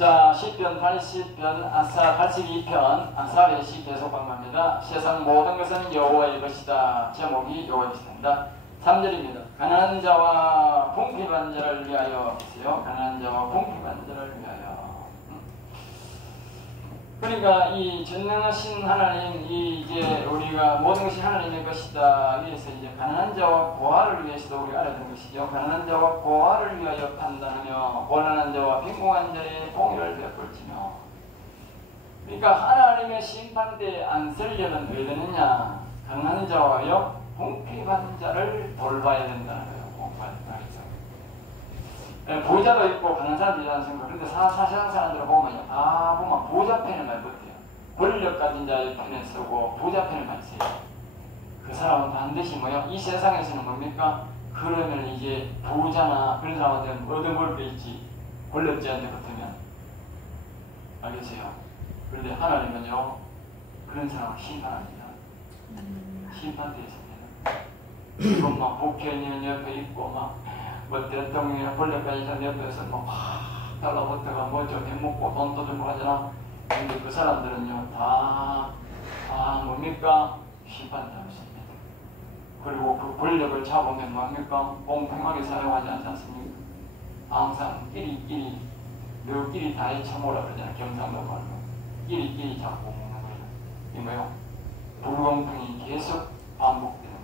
자, 시편 80편, 82편, 410 계속 방문합니다. 세상 모든 것은 여호와의 것이다. 제목이 여호와의 것이다. 3절입니다. 가난한 자와 궁핍한 자를 위하여 계세요. 가난한 자와 궁핍한 자를 위하여. 그러니까 이 전능하신 하나님, 이제 우리가 모든 것이 하나님의 것이다. 위해서 이제 가난한 자와 고아를 위해서도 우리가 알아야 되는 것이죠. 가난한 자와 고아를 위하여 판단하며 곤란한 자와 빈궁한 자의 공의를 베풀지며. 그러니까 하나님의 심판대에 안 서려면 왜 되느냐? 가난한 자와요 궁핍한 자를 돌봐야 된다는 거예요. 부자도 있고 가난한 사람도 있다는 생각. 그런데 사실상 사람들을 보면요, 다 보면 부자 편을 많이 못해요. 권력 가진 자의 편에 서고 부자 편을 많이 써요. 그 사람은 반드시 뭐요? 이 세상에서는 뭡니까? 그러면 이제 부자나 그런 사람한테 얻어먹을 게 있지. 권력자한테 붙으면. 알겠어요? 그런데 하나님은요, 그런 사람을 심판합니다. 심판대에 있습니다. 지금 막 국회의원 옆에 있고 뭐 대통령이나 권력까지 전 옆에서 막 달라붙어가 뭐 좀 해먹고 돈도 주고 하잖아. 근데 그 사람들은요 다 뭡니까? 심판당했습니다. 그리고 그 권력을 잡으면 뭡니까? 공평하게 사용하지 않지 않습니까? 항상 끼리끼리 너끼리 다 해쳐모라 그러잖아. 경상도 말로 끼리끼리 잡고 먹는 거예요. 이 뭐요? 불공평이 계속 반복되는 거예요.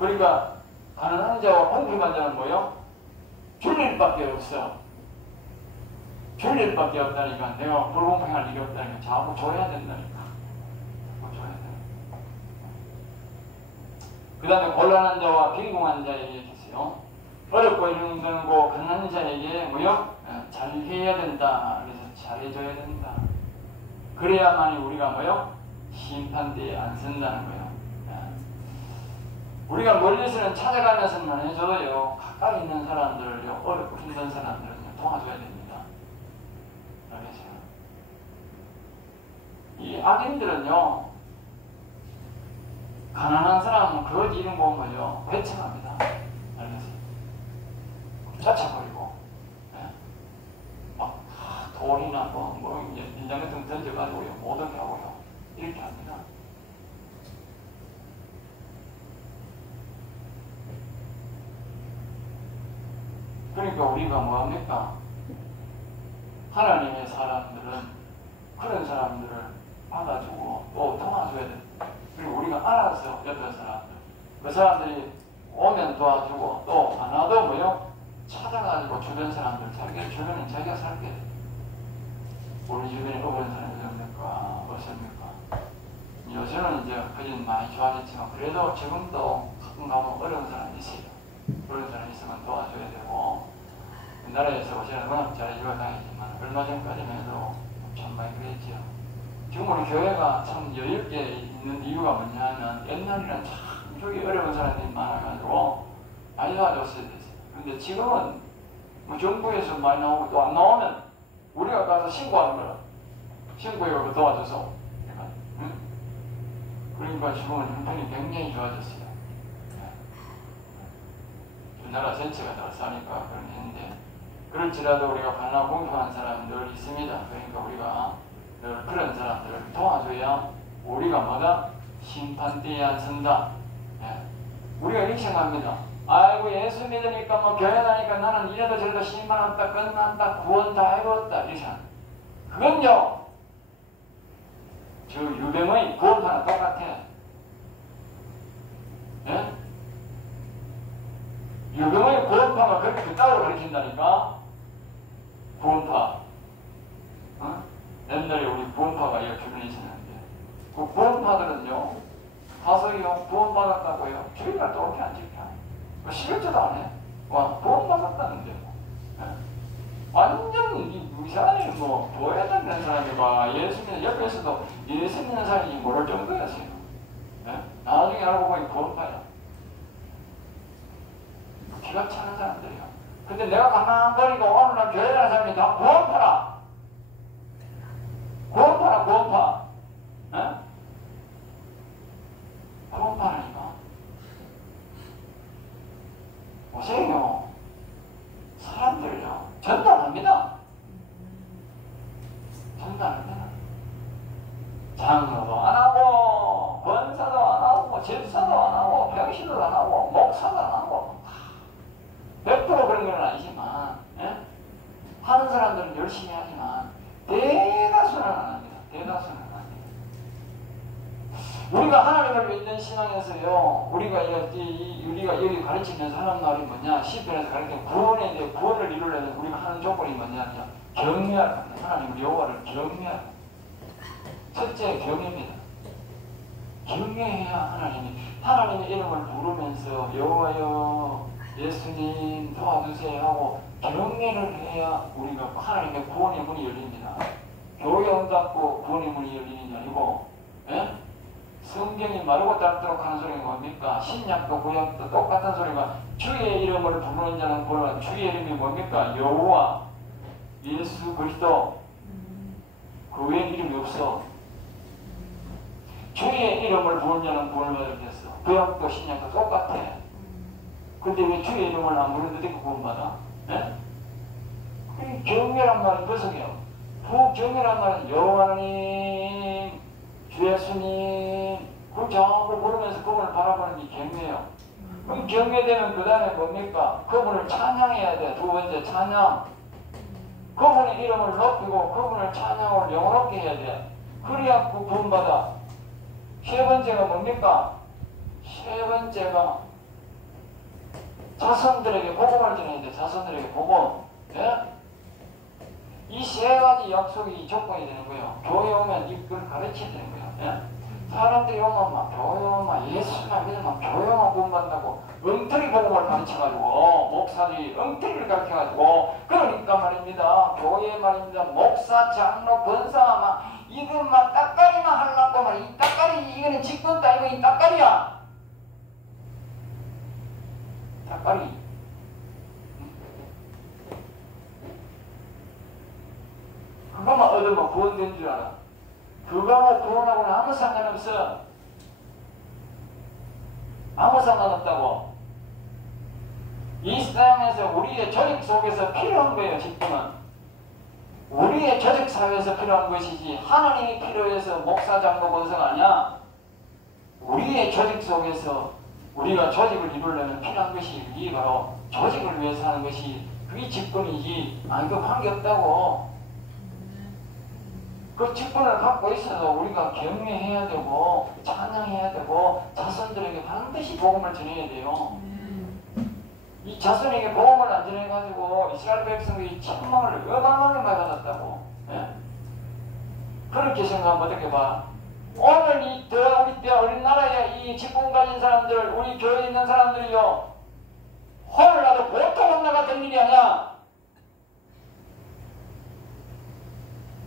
그러니까 가난한 자와 궁핍한 자는 뭐요? 줄 일밖에 없어. 줄 일밖에 없다니까. 내가 불공평할 일이 없다니까. 자꾸 줘야 된다니까. 줘야 돼. 그 다음에 곤란한 자와 빈궁한 자에게 계세요. 어렵고 힘들고 가난한 자에게 뭐요? 잘해야 된다. 그래서 잘해줘야 된다. 그래야만이 우리가 뭐요? 심판대에 안 선다는 거예요. 우리가 멀리서는 찾아가면서만 해줘도요, 가까이 있는 사람들을요, 어렵고 힘든 사람들은요, 도와줘야 됩니다. 알겠어요? 이 악인들은요, 가난한 사람은 그 이름 보면요, 배척합니다. 알겠어요? 쫓아버리고, 막, 돌이나 이제 인장 같은 거 던져가지고요, 못 오게 하고요, 이렇게 합니다. 그러니까 우리가 뭐합니까? 하나님의 사람들은 그런 사람들을 받아주고 또 도와줘야 된다. 그리고 우리가 알아서 옆에 사람들, 그 사람들이 오면 도와주고 또 안 와도 뭐요? 찾아가지고 주변 사람들, 자기 주변에 자기가 살게 돼. 우리 주변에 어려운 사람이 없습니까? 없습니까? 요새는 이제 그전 많이 좋아졌지만 그래도 지금도 가끔 가면 어려운 사람이 있어요. 그런 사람이 있으면 도와줘야 되고, 나라에서 오시는 건 잘해주고 다니지만 얼마 전까지만 해도 참 많이 그랬지요. 지금 우리 교회가 참 여유있게 있는 이유가 뭐냐면 옛날에는 참 저기 어려운 사람들이 많아가지고 많이 도와줬어야 됐어요. 근데 지금은 뭐 정부에서 많이 나오고 또 안 나오면 우리가 가서 신고하는 거야. 신고해가지고 도와줘서. 그러니까 지금은 형편이 굉장히 좋아졌어요. 나라 전체가 다 싸니까 그런 했는데, 그럴지라도 우리가 가난하고 궁핍한 사람이 늘 있습니다. 그러니까 우리가 늘 그런 사람들을 도와줘야 우리가 뭐다? 심판대에 안 선다. 우리가 이렇게 생각합니다. 아이고 예수 믿으니까 뭐 교회 다니까 나는 이래도 저래도 심판한다, 끝난다, 구원 다 해봤다. 이렇게 생각합니다. 그건요, 저 유병의 구원파랑 똑같아. 예? 유병의 구원파가 그렇게 그따위로 가르친다니까? 구원파. 옛날에 우리 구원파가 여기 주변에 있었는데, 그 구원파들은요, 가서요, 구원받았다고요, 주일날 또 이렇게 안 지켜. 시백제도 안 해. 와, 구원받았다는데. 완전, 이 사람이 뭐, 보여야 되는 사람이 봐. 예수 믿는, 옆에서도 예수 믿는 사람이 모를 정도였어요. 나중에 알고 보니 구원파야. 기가 차는 사람들이야. 근데 내가 가만 버리고 오늘날 교회 가는 사람이 다 구원파라. 구원파라, 구원파. 구원파라니까. 보세요. 사람들요. 전부 안 합니다. 전도 안 합니다. 장로도 안 하고, 권사도 안 하고, 집사도 안 하고, 병신도 안 하고, 목사도 안 하고, 100% 그런 건 아니지만, 예? 하는 사람들은 열심히 하지만, 대다수는 안 합니다. 대다수는 안 합니다. 우리가 하나님을 믿는 신앙에서요, 우리가 여기 가르치면서 하는 말이 뭐냐, 시편에서 가르치는 구원에 대해 구원을 이루려면 우리가 하는 조건이 뭐냐면, 경외하라. 하나님 여호와를 경외하라. 첫째 경외입니다. 경외해야 하나님의 이름을 부르면서 여호와여 예수님 도와주세요 하고 경외를 해야 우리가 하나님의 구원의 문이 열립니다. 교회 온답고 구원의 문이 열리는 게 아니고, 예? 성경이 마르고 닳도록 하는 소리가 뭡니까? 신약도 구약도 똑같은 소리가 주의 이름을 부르는 자는 구원을, 주의 이름이 뭡니까? 여호와 예수 그리스도. 그 외에 이름이 없어. 주의 이름을 부르는 자는 구원을 받을 수 있어. 구약도 신약도 똑같아. 근데 왜 주의 이름을 안 부르는데 구원받아? 예? 경외란 말은 그속이에요. 부경외란 말은 여호와님, 주 예수님, 그걸 자꾸 부르면서 그분을 바라보는 게 경외예요. 그럼 경외되면 그 다음에 뭡니까? 그분을 찬양해야 돼. 두 번째 찬양. 그분의 이름을 높이고 그분을 찬양을 영원롭게 해야 돼. 그래야 그 구원받아. 세 번째가 뭡니까? 세 번째가 자손들에게 복음을 전해야 돼. 자손들에게 복음. 예? 이 세 가지 약속이 조건이 되는 거예요. 교회 오면 이걸 가르쳐야 되는 거예요. 예? 사람들이 오면 막 교회 오면 예수만 믿으면 교회만 구원받는다고 엉터리 복음을 가르쳐가지고 목사들이 엉터리를 가르쳐가지고 그러니까 말입니다. 교회 말입니다. 목사, 장로, 권사 막 이거 막 따까리만 하려고 말이야. 이 따까리 이거는 직분도 아니고 이 따까리야. 따까리. 그거만 얻으면 구원된 줄 알아. 그거하고 구원하고는 아무 상관없어. 아무 상관없다고. 이 세상에서 우리의 조직 속에서 필요한 거예요. 직분은 우리의 조직 사회에서 필요한 것이지 하나님이 필요해서 목사, 장로, 권사가 아니야. 우리의 조직 속에서 우리가 조직을 이루려면 필요한 것이 이게 바로 조직을 위해서 하는 것이 그게 직분이지. 아니 그 관계없다고. 그 직분을 갖고 있어서 우리가 경외해야 되고 찬양해야 되고 자손들에게 반드시 복음을 전해야 돼요. 이 자손에게 복음을 안 전해가지고 이스라엘 백성들이 책망을 어마어마하게 많이 받았다고. 예? 그렇게 생각하면 어떻게 봐? 오늘 우리나라에 이 직분 가진 사람들, 우리 교회에 있는 사람들이요, 혼을라도 보통 혼나 같은 일이 아니야.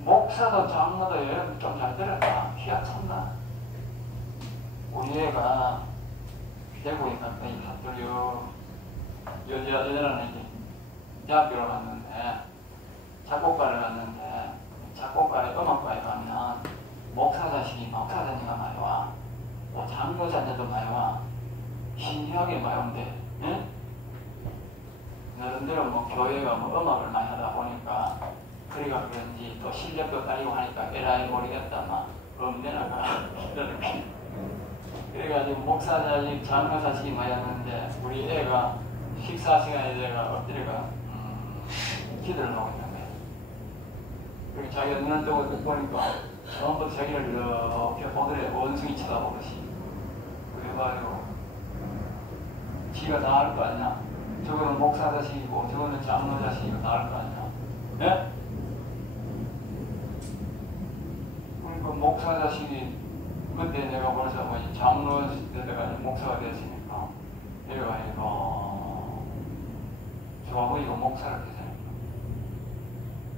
목사도 장로도 여러분 좀 잘 들었다. 키가 찼나? 우리 애가 대구에 갔더니 여자는 이제 대학교를 갔는데 작곡가를 갔는데 작곡가에 음악과에 가면 목사 자녀가 많이 와. 또 장로 자녀도 많이 와. 신기하게 많이 온대. 응? 나름대로 뭐 교회가 뭐 음악을 많이 하다 보니까 그리가 그런지 또 실력도 따리고 하니까 에라이 모르겠다 막 엄대나가 그래가지고 목사 자식, 장로 자식이 많이 왔는데 우리 애가 식사 시간에 내가 엎드려가 기도를 하고 있는 거야. 그리고 자기가 눈을 뜨고 보니까 처음부터 자기를 이렇게 보더래. 원숭이 쳐다보듯이. 그래가지고 지가 다 할 거 아니야. 저거는 목사 자식이고 저거는 장로 자식이고 다 할 거 아니야. 예? 그러니까 목사 자식이 그때 내가 벌써 뭐 장로 때가 목사가 됐으니까 내가 이거 저 아버지가 목사를 했잖아요.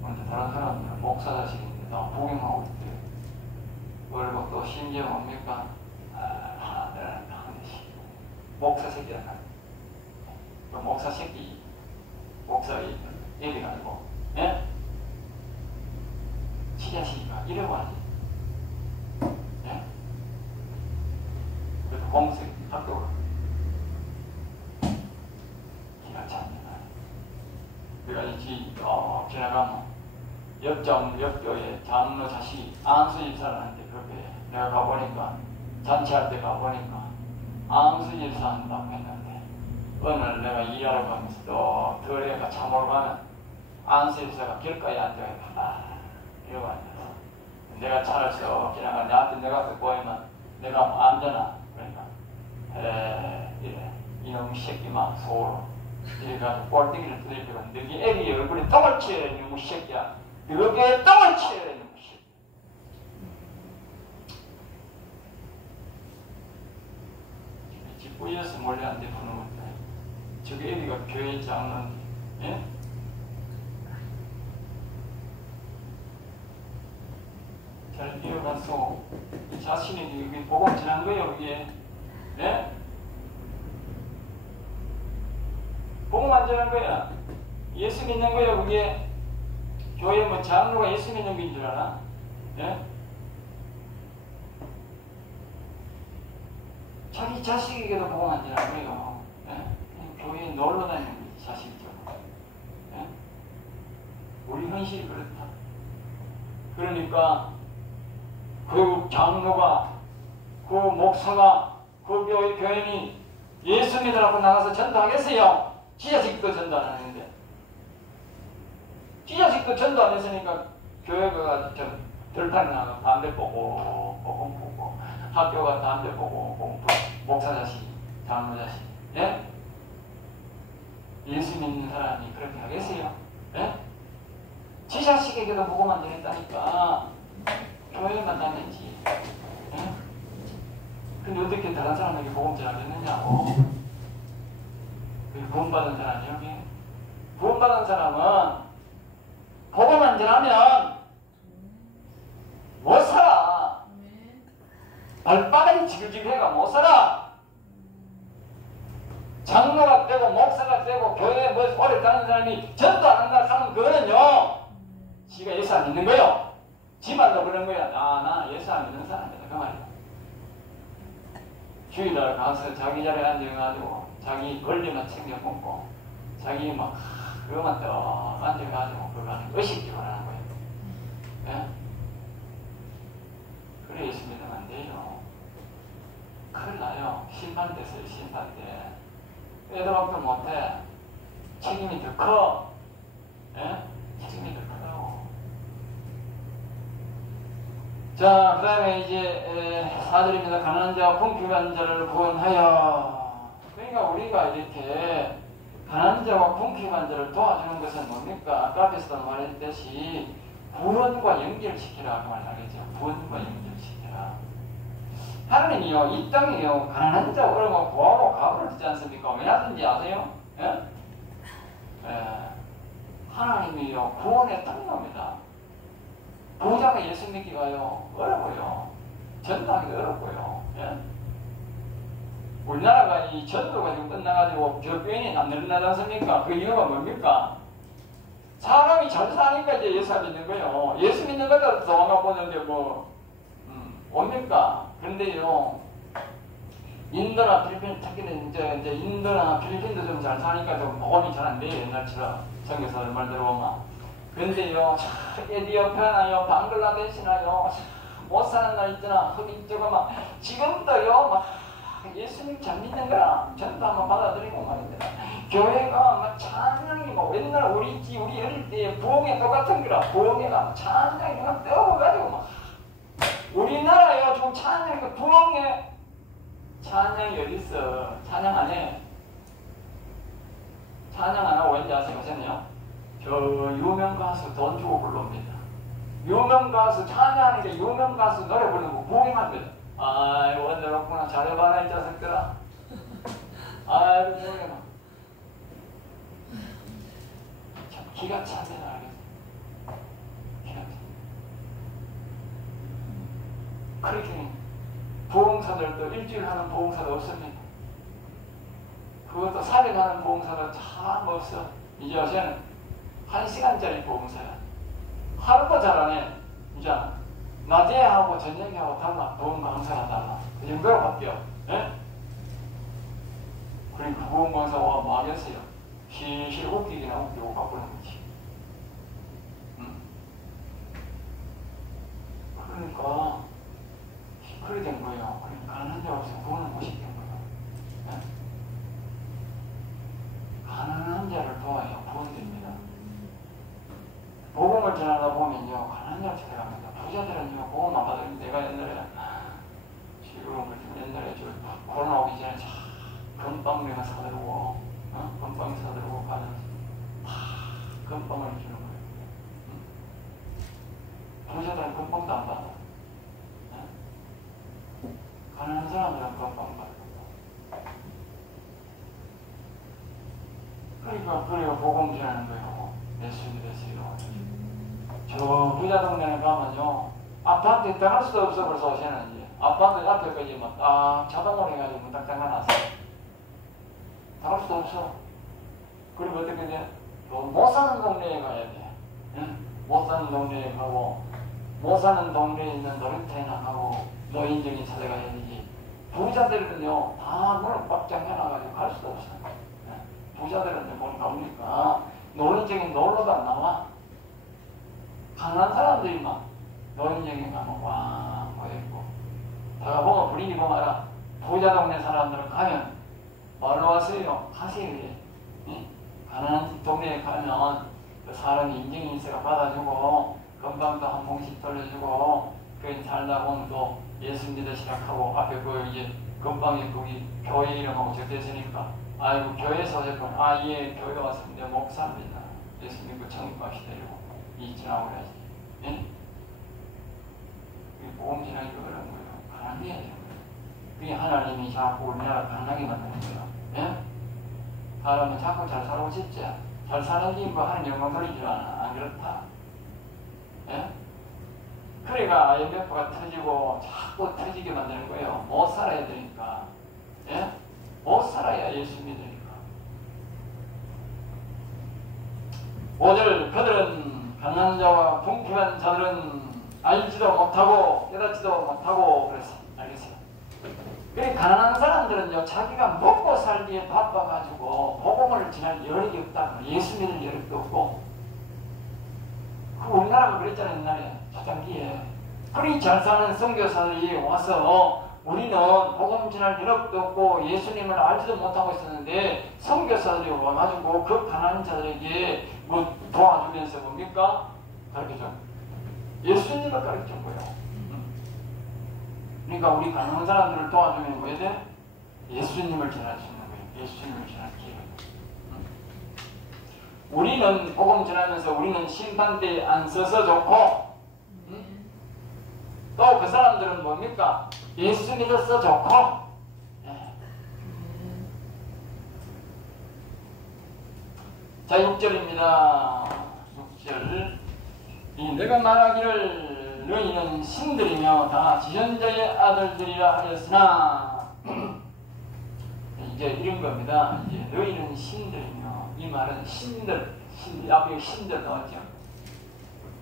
근데 다른 사람들은 목사 자식인데 나 복용하고 있대. 그리고 또 심지어 뭡니까? 목사 새끼라 하네. 그 목사 새끼, 목사의 애비가 아니고, 예? 치자식이가 이러고 하지. 예? 그래서 공식 학교를 기가 찹니다. 그래가 이 지나가면 옆교회 장로 자식이 안수 집사라는데 그렇게 내가 가보니까 잔치할 때 가보니까 안수 집사 한다고 했는데 어느 날 내가 일하러 가면서 또 들에가 참으러 가면 안수 집사가 길가에 앉아있다 이러고 앉아서 내가 차를 쭉 지나가 나한테 내가 보이면 내가 앉아나 그러니까 이래 이놈 새끼만 속으로 이래가지고 꼴뚜기를 두들기고 너희 애기 얼굴에 똥을 치워라 이놈 새끼야 너게 똥을 치워라 이놈 새끼야 집 뿌려서 몰래 안 돼 푸는 건데 저기 애기가 교회 장로인데 예? 잘 이어가서 자신이 여기 복음 지난 거예요 그게 예? 복음 안 전한 거야. 예수 믿는 거야 그게. 교회 뭐 장로가 예수 믿는 거인 줄 알아? 예? 자기 자식에게도 복음 안 전한 거예요. 예? 교회에 놀러 다니는 거지 자식이죠. 예? 우리 현실이 그렇다. 그러니까 그 장로가 그 목사가 그 교인이 예수 믿으라고 나가서 전도하겠어요? 지 자식도 전도 안 하는데 지 자식도 전도 안 했으니까 교회가 들판에 나가 담배 보고 학교가 담배 보고 목사 자식 장로 자식 예? 예수 믿는 사람이 그렇게 하겠어요? 예? 지 자식에게도 복음 안 되겠다니까 교회만 다녔지 예? 근데 어떻게 다른 사람에게 복음 전하겠느냐고 구원받은 사람이 여기 구원받은 사람은 복음 안 전하면 못 살아 발바닥이 지글지글해가 못 살아 장로가 되고 목사가 되고 교회에 뭐 오래 다니는 사람이 전도 안 한다 하면 그거는요 지가 예수 안 믿는 거요 지 말로 그런 거야 나 예수 안 믿는 사람이다 그 말이야 주일날 가서 자기 자리에 앉아가지고 자기 권리만 챙겨 먹고 자기 막 그것만 또 앉아가지고 그거 하는 의식적으로 하는 거예요. 예? 그래 예수 믿으면 안 돼요. 큰일 나요. 심판 됐어요. 심판 때. 애들밖에 못해. 책임이 더 커. 예? 책임이 더 크다고. 자, 그 다음에 이제 4절입니다. 가난한 자와 궁핍한 자를 구원하여 그러니까 우리가 이렇게 가난한 자와 궁핍한 자를 도와주는 것은 뭡니까? 아까 앞에서도 말했듯이 구원과 연결시키라 그 말하겠죠. 구원과 연결시키라. 하나님이요 이 땅에요 가난한 자 그런 거 구하고 가버려 주지 않습니까? 왜 놨든지 아세요? 예? 예. 하나님이요 구원의 통로입니다. 부자가 예수 믿기가요 어려워요. 전도하기도 어렵고요. 예? 우리나라가 이 전도가 지금 끝나가지고 교인이 안 늘어나지 않습니까? 그 이유가 뭡니까? 사람이 잘 사니까 이제 예수 안 믿는 거예요. 예수 믿는 것도 도망가 보는데 뭡니까? 그런데요, 인도나 필리핀, 특히는 이제 인도나 필리핀도 좀 잘 사니까 좀 복음이 잘 안 돼요. 옛날처럼 선교사들 말 들어보면. 그런데요, 에디오피아나요, 방글라데시나요, 못 사는 날 있잖아. 흑인쪽은 막 지금도요, 막 예수님 잘 믿는 거라 전도 한번 받아들이고 말입니다. 교회가 막 찬양이 뭐 옛날 우리 어릴 때 부흥회 똑같은 거라 부흥회가 찬양이 막 떠가지고 막 우리나라에 지금 찬양이 부흥회 찬양이 어디 있어? 찬양 안 해? 찬양 안 하고 왠지 아세요? 저 유명 가수 돈 주고 불러옵니다. 유명 가수 찬양하니까 유명 가수 노래 부르는 거 부흥회만 돼. 아이고 언제롭구나 잘해봐라 이 자식들아. 아이고 뭐야 참 기가 차네 알겠어. 기가 차. 그렇게 부흥사들도 일주일 하는 부흥사도 없습니다. 그것도 살인하는 부흥사도 참 없어. 이제 요새는 1시간짜리 부흥사야. 하루도 잘하네. 이제 낮에 하고 저녁에 하고 달라. 부흥 강사가 달라. 그 정도로 바뀌어. 예? 그러니까 부흥 강사가 망했어요. 실실 웃기기나 웃기고 바꾸는 거지. 복음을 전하다 보면요, 가난한 자를 찾아갑니다. 부자들은요, 복음만 받으면 내가 옛날에, 지금 옛날에 저 코로나 오기 전에 금빵내가 사들고, 금빵 사들고 가는, 금빵을 주는 거예요. 부자들은 금빵도 안 받아. 가난한 사람들은 금빵 받고. 그러니까 복음 전하는 거예요. 예수님 됐어요. 저 부자 동네에 가면요, 아파트에 들어갈 수도 없어. 그래서 오시는 이제 아파트 앞에까지 딱 자동으로 해가지고 문 딱 잠가놨어. 들어갈 수도 없어. 그리고 어떻게 돼? 못 사는 동네에 가야 돼. 응? 못 사는 동네에 가고, 못 사는 동네에 있는 놀이터에 나가고, 노인정이 찾아가야 되지. 부자들은요, 다 문을 꽉 잠겨놔가지고 갈 수도 없어. 부자들은 뭘 가보니까 노인정에 놀러도 안 나와. 가난한 사람들이만 노인정에 가면 와 모여있고, 내가 보면 분위기 보면 알아. 부자 동네 사람들은 가면 말로 왔어요. 가세요. 가난한 동네에 가면 그 사람이 인정이 있어가 받아주고, 건강도 한 봉씩 돌려주고, 그 살다 보면 또 예수 믿으시라고 앞에 그 이제 건방에 거기 교회 이름하고 적혀있으니까, 아이고 교회에서 오셨구나. 예, 교회 왔습니다. 목사입니다. 예수 믿고 천국 갑시다. 이러고 이지나고 그래야지. 예? 복음 전하기 어려운 거예요. 가난해야 되는 거예요. 그게 하나님이 자꾸 우리나라 가난하게 만드는 거예요. 예? 사람은 자꾸 잘 살고 싶지. 잘 사는 게 뭐 하는 영광 돌리지 않아. 안 그렇다. 예? 그래가 IMF가 터지고 자꾸 터지게 만드는 거예요. 못 살아야 되니까. 예? 못 살아야 예수 믿으니까. 5절, 그들은 가난한 자와 궁핍한 자들은 알지도 못하고 깨닫지도 못하고 그랬어. 알겠어요? 그래, 가난한 사람들은요, 자기가 먹고 살기에 바빠가지고 복음을 전할 여력이 없다. 예수 믿을 여력도 없고. 우리나라가 그랬잖아요. 옛날에 초창기에. 그리 잘 사는 선교사들이 와서 우리는 복음 전할 여력도 없고 예수님을 알지도 못하고 있었는데, 선교사들이 와가지고 그 가난한 자들에게 뭐 도와주면서 뭡니까? 가르쳐줘. 예수님을 가르쳐준 거예요. 그러니까 우리 가난한 사람들을 도와주면 뭐 해야 돼? 예수님을 전할 수 있는 거예요. 예수님을 전할 기회가. 우리는 복음 전하면서 우리는 심판대에 안 서서 좋고, 또 그 사람들은 뭡니까? 예수 믿어서 좋고. 자, 6절입니다. 6절. 내가 말하기를 너희는 신들이며 다 지존자의 아들들이라 하였으나, 이제 이런 겁니다. 이제 너희는 신들이며, 이 말은 신들, 앞에 신들 나왔죠.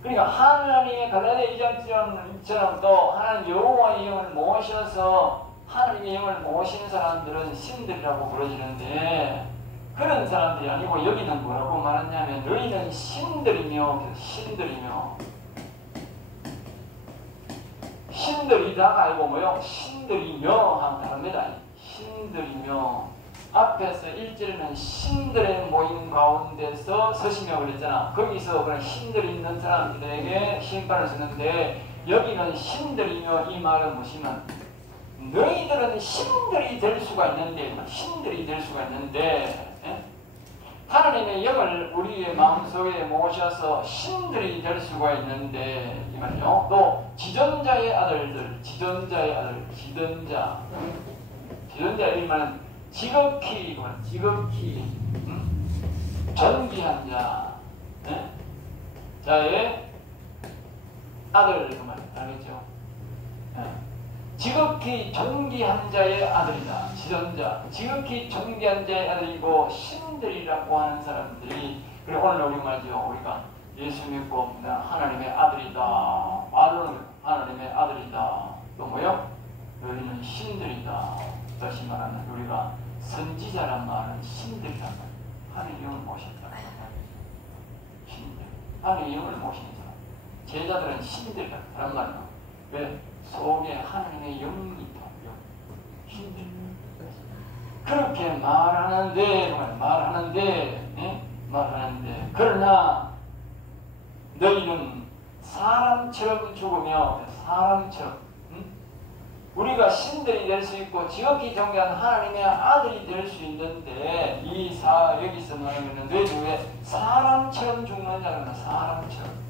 그러니까 하나님의 갈라디아 2장처럼 또 하나님 여호와의 영을 모셔서 하나님의 영을 모시는 사람들은 신들이라고 부르지는데, 그런 사람들이 아니고 여기는 뭐라고 말하냐면 너희는 신들이며, 신들이다가 아니고 뭐요? 신들이며 하면 다릅니다. 신들이며, 앞에서 1절에는 신들의 모임 가운데서 서시며 그랬잖아. 거기서 그런 신들이 있는 사람들에게 심판을 쓰는데, 여기는 신들이며, 이 말은 뭐시면 너희들은 신들이 될 수가 있는데, 하나님의 영을 우리의 마음속에 모셔서 신들이 될 수가 있는데, 이 말이죠. 또 지존자의 아들들, 지존자 이 말은 지극히 존귀한 자의 아들, 그 말 알겠죠? 지극히 존귀한 자의 아들이다. 지존자, 지극히 존귀한 자의 아들이고 신들이라고 하는 사람들이, 그리고 오늘 우리 말이죠. 우리가 예수 믿고 하나님의 아들이다. 말로는 하나님의 아들이다. 또 뭐요? 너희는 신들이다. 다시 말하면 우리가 선지자란 말은 신들이란 말. 하나님의 영을 모셨다. 신들. 하나님의 영을 모시는 사람. 제자들은 신들이란 말이야. 왜? 속에 하나님의 영이 있다. 신들. 그렇게 말하는데, 그러나 너희는 사람처럼 죽으며 사람처럼 우리가 신들이 될 수 있고 지극히 존귀한 하나님의 아들이 될 수 있는데 여기서 말하면 너희는 왜 사람처럼 죽느냐 사람처럼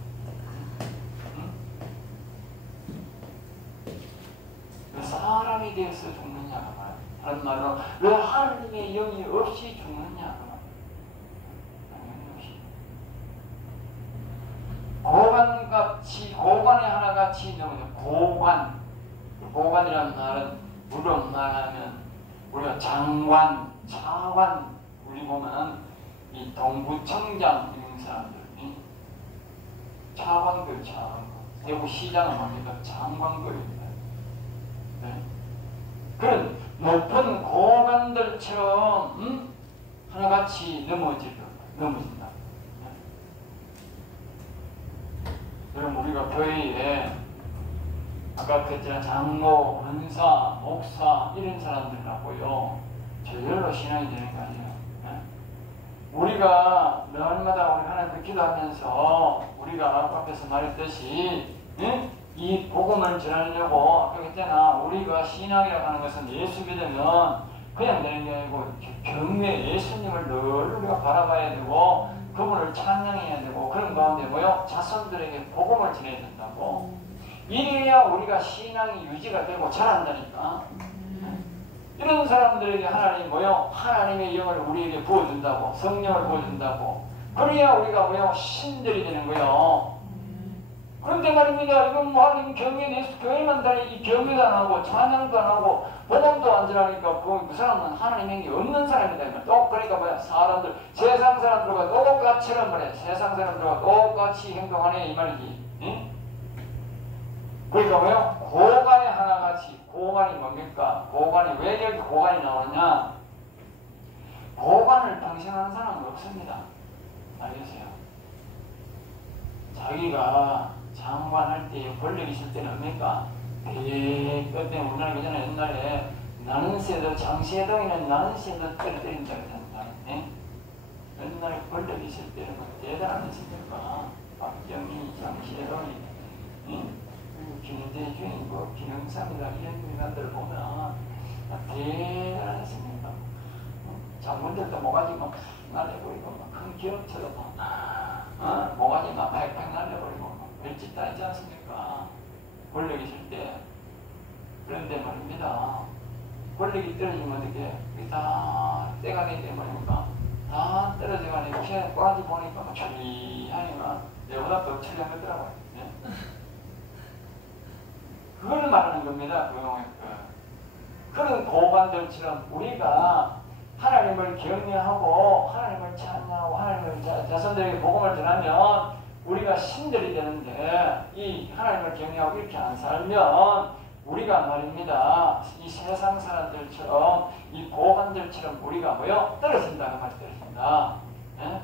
왜 사람이 되어서 죽느냐 하는 말로 왜 하나님의 영이 없이 죽느냐 고관같이 고관의 하나같이 넘어져 고관이라는 말은 물론 말하면 우리가 장관, 차관 우리 보면 이 동부청장 이런 사람들이 차관급 대구 시장은 뭡니까 장관급입니다. 네. 그런 높은 고관들처럼 하나같이 넘어진다. 그럼 우리가 교회에 아까 그랬잖아 장로, 권사, 목사 이런 사람들하고요 저절로 신앙이 되는 거 아니에요. 네? 우리가 날마다 우리 하나님께 기도하면서 우리가 앞에서 말했듯이 이 복음을 전하려고 아까 그랬잖아 우리가 신앙이라고 하는 것은 예수 믿으면 그냥 되는 게 아니고 경외 예수님을 늘 우리가 바라봐야 되고 그분을 찬양해야 되고 그런 가운데 자손들에게 복음을 전해야 된다고 이래야 우리가 신앙이 유지가 되고 자란다니까. 이런 사람들에게 하나님이 하나님의 영을 우리에게 부어준다고 성령을 부어준다고 그래야 우리가 신들이 되는 거예요. 그런데 말입니다. 이건 하나님 교회만 다니 경외도 안 하고 찬양도 안 하고 복음도 안 전하니까 그 사람은 하나님의 영이 없는 사람이다. 그러니까 사람들 세상 사람들과 똑같이란 말이야. 세상 사람들과 똑같이 행동하네 이 말이지. 그러니까 고관의 하나같이 고관이 뭡니까? 고관이 왜 여기 고관이 나오느냐? 고관을 방심하는 사람은 없습니다. 알겠어요? 자기가 장관할 때 권력 있을 때는 뭡니까? 그때 우리나라 그전에 옛날에 나는새도 장시해동이는 나는새도 때린다 그랬잖아요. 옛날에 권력 있을 때는 대단한 새니까 박정희, 장시해동이 김대중이 김영삼이나 이런 인간들 보면 대단한 새니까 장군들도 모가지 날려버리고 큰 기업체도 모가지 팍팍 날려버리고 별짓 다 했지 않습니까? 권력 있을 때. 그런데 말입니다. 권력이 떨어지면 어떻게 다 때가 되기 때문입니까? 다 떨어져가지고 피해 꼬라지 보니까 천리하니까 내보다 더 천리하겠더라고요. 네? 그걸 말하는 겁니다. 그런 고관들처럼 우리가 하나님을 경외하고 하나님을 찬양하고 하나님을 자손들에게 복음을 전하면 우리가 신들이 되는데 이 하나님을 경외하고 이렇게 안 살면 우리가 말입니다. 이 세상 사람들처럼 이 고관들처럼 우리가 떨어진다 그 말이 떨어진다. 예?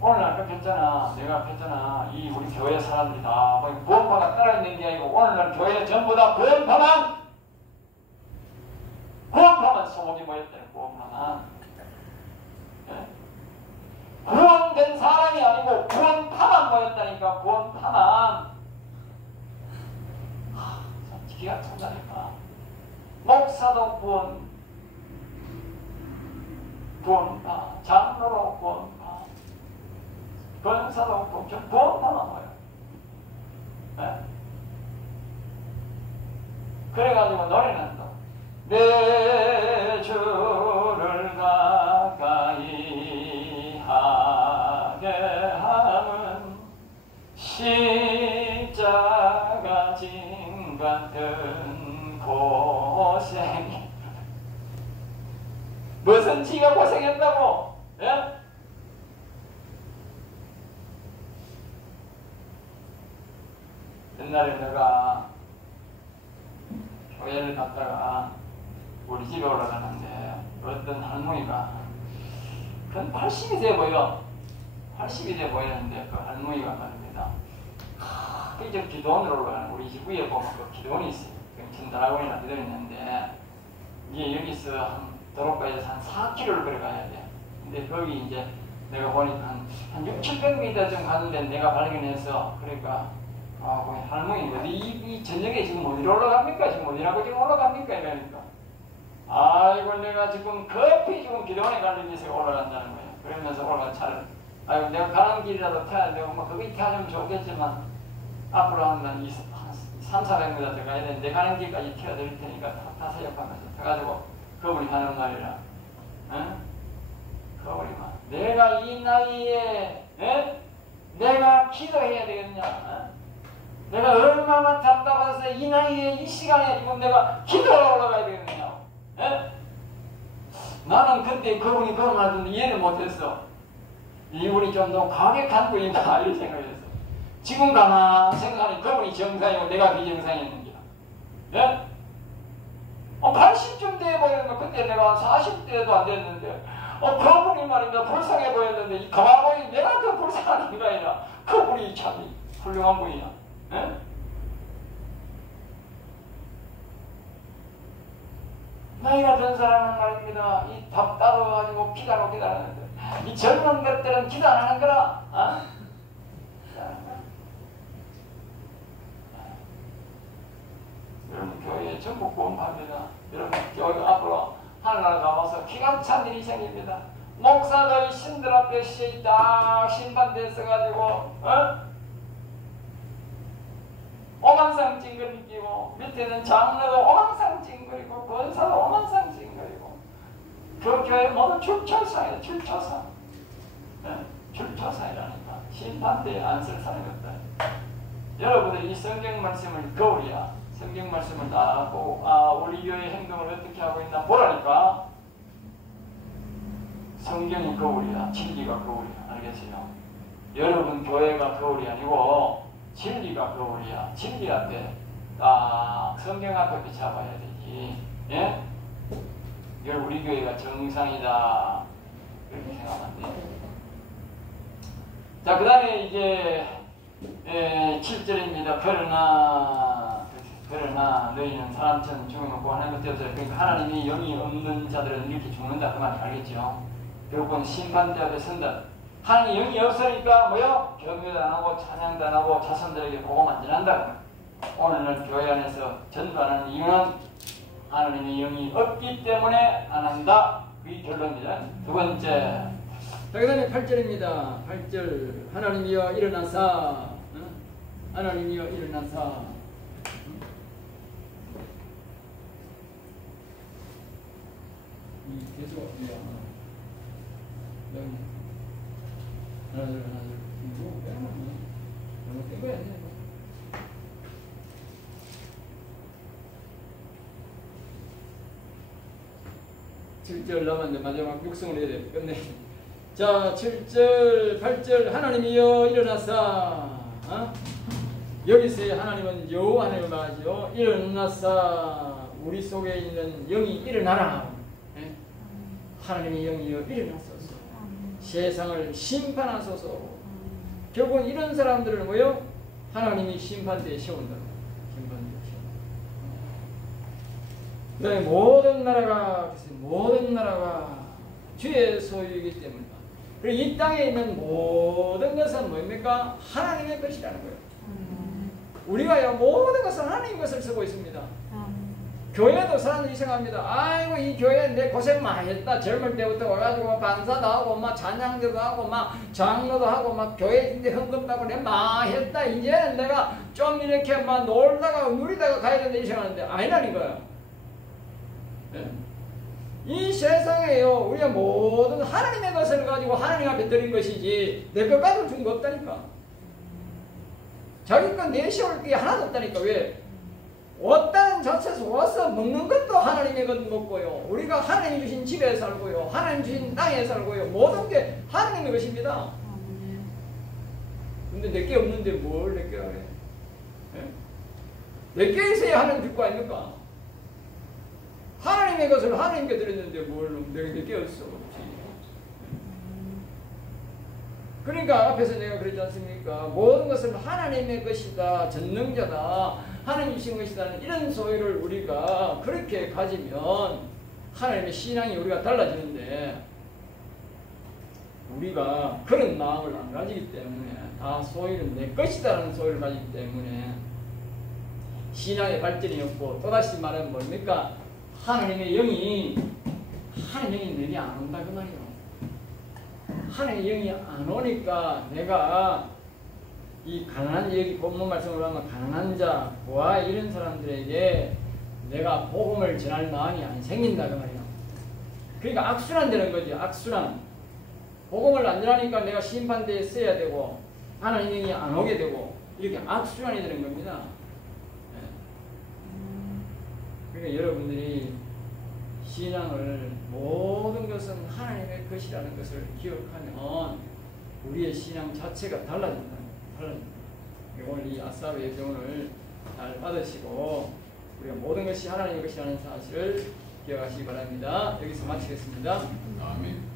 오늘 아까 했잖아. 내가 했잖아. 이 우리 교회 사람들이 다 구원파가 따라있는 게 아니고 오늘날 교회 전부 다 구원파만 소목이 모였다. 구원파만. 예? 구원된 사람이 아니고 구원파만 모였다니까. 구원파만. 참 기가 찬다니까. 목사도 구원파, 장로로 구원파, 권사도 구원파만 모여. 네? 그래가지고 노래는 또 내 주를 가까이 하게 함은 십자가 진 같은 고생이 무슨 지가 고생했다고? 예? 옛날에 내가 교회를 갔다가 우리 집에 올라가는데 어떤 할머니가 그 80이 돼 보여. 80이 돼 보이는데 그 할머니가 말입니다. 그저 기도원으로 올라가는 우리 집 위에 보면 그 기도원이 있어요. 진드라곤이나 기도원이 있는데 이게 여기서 한 도로가에서 한 4km를 걸어가야 돼. 근데 거기 이제 내가 보니까 한 6, 700m 좀 가는데 내가 발견해서 그러니까 할머니 어디 이 저녁에 지금 어디로 올라갑니까? 지금 어디라고 지금 올라갑니까? 이러니까 아이고 내가 지금 급히 지금 기도원에 가는 데서 올라간다는 거예요. 그러면서 올라간 차를 아이고 내가 가는 길이라도 타야 되고 뭐 거기 타면 좋겠지만 앞으로 한 3, 400m 더 가야 되는데 가는 길까지 튀어드릴 테니까 타세요 하면서 해가지고 그분이 하는 말이라 그분이 막 내가 이 나이에 내가 기도해야 되겠냐 내가 얼마나 답답해서 이 나이에 이 시간에 지금 내가 기도하러 올라가야 되겠느냐 나는 그때 그분이 그런 말 듣는데 이해를 못했어. 이분이 좀 너무 과격한 분인가 이런 생각을 했어. 지금 가만 생각하니 그분이 정상이고 내가 비정상이었는지야. 80쯤 돼 보이는 그때 내가 40대도 안 됐는데 그분이 말입니다. 불쌍해 보였는데 가만 보니 내가 더 불쌍한 인간이라 그분이 참 훌륭한 분이야. 나이가 든 사람은 말입니다. 이 답답해가지고 기다리는데 이 젊은 것들은 기도 안 하는 거라. 여러분 교회에 전국 구원합니다. 여러분 교회 앞으로 하늘나라 가봐서 기가 찬 일이 생깁니다. 목사들이 신들 앞에 딱 신반대에 서가지고 오만상 찡그리고 밑에는 장로가 오만상 찡그리고 권사가 오만상 찡그리고 그 교회 모두 출처사예요. 출처사. 출처사이라니까 신반대에 안 쓸 사람이 없다. 여러분들 이 성경 말씀을 거울이야. 성경 말씀을 다 보고 우리 교회 행동을 어떻게 하고 있나 보라니까. 성경이 거울이야. 진리가 거울이야. 알겠어요? 여러분 교회가 거울이 아니고 진리가 거울이야. 진리 앞에 딱 성경 앞에 비춰봐야 되지. 예? 우리 교회가 정상이다. 그렇게 생각하면 돼. 자, 그 다음에 이제 7절입니다. 그러나 너희는 사람처럼 죽어놓고 하나님 것이 없어요. 그러니까 하나님이 영이 없는 자들은 이렇게 죽는다. 그 말이 알겠죠? 결국은 심판대 앞에 선다. 하나님이 영이 없으니까 뭐요? 경배도 안 하고 찬양도 안 하고 자손들에게 복음만 전한다. 오늘날 교회 안에서 전도하는 이유는 하나님의 영이 없기 때문에 안 한다. 그게 결론입니다. 두 번째. 자, 그 다음에 8절입니다. 8절. 하나님이여 일어나사. 하나님이여 일어나사. 계속 하나 둘 이거 빼면 너무 떼고야 돼. (7절) 남았는데 마지막 육성을 해야 돼. 끝내. 자, 7절 8절. 하나님이여 일어나사. 여기서의 하나님은 여호와를 말하죠. 일어나사. 우리 속에 있는 영이 일어나라. 하나님의 영이여 일어나소서. 세상을 심판하소서. 결국은 이런 사람들은 뭐요? 하나님이 심판대에 세운다. 심판대에 세운다. 그다음에 모든 나라가 주의 소유이기 때문이다. 그리고 이 땅에 있는 모든 것은 뭡니까? 하나님의 것이라는 거예요. 우리가 모든 것은 하나님의 것을 쓰고 있습니다. 교회도 사람들이 생각합니다. 아이고 이 교회 내 고생 많이 했다. 젊을 때부터 와가지고 반사도 하고 막 찬양대도 하고 막 장로도 하고 막 교회인데 헌금 따고 내가 많이 했다. 이제는 내가 좀 이렇게 막 놀다가 누리다가 가야 된다 이 생각하는데 아니라는 거예요. 네? 이 세상에요 우리가 모든 하나님의 것을 가지고 하나님 앞에 드린 것이지 내 것 가지고 준 거 없다니까. 자기 건 내세울 게 하나도 없다니까. 왜? 왔다는 자체에서 와서 먹는 것도 하나님의 것 먹고요. 우리가 하나님 주신 집에 살고요. 하나님 주신 땅에 살고요. 모든 게 하나님의 것입니다. 근데 내게 없는데 뭘 내게 하래? 내게 있어야 하나님 줄 거 아닙니까? 하나님의 것을 하나님께 드렸는데 뭘 내게 없어. 그러니까 앞에서 내가 그랬지 않습니까? 모든 것은 하나님의 것이다. 전능자다. 하나님 주신 것이라는 이런 소유를 우리가 그렇게 가지면 하나님의 신앙이 우리가 달라지는데 우리가 그런 마음을 안 가지기 때문에 다 소유는 내 것이다라는 소유를 가지기 때문에 신앙의 발전이 없고, 또다시 말하면 뭡니까? 하나님의 영이 내게 안 온다 그 말이에요. 하나님의 영이 안 오니까 내가 이 가난한, 여기 본문 말씀으로 하면 가난한 자, 부하 이런 사람들에게 내가 복음을 전할 마음이 안 생긴다 그 말이에요. 그러니까 악순환되는 거죠. 악순환. 복음을 안 전하니까 내가 심판대에 써야 되고 하나님의 영이 안 오게 되고 이렇게 악순환이 되는 겁니다. 그러니까 여러분들이 신앙을 모든 것은 하나님의 것이라는 것을 기억하면 우리의 신앙 자체가 달라진다. 오늘 이 아사브의 교훈을 잘 받으시고 우리가 모든 것이 하나님의 것이라는 사실을 기억하시기 바랍니다. 여기서 마치겠습니다. 아멘.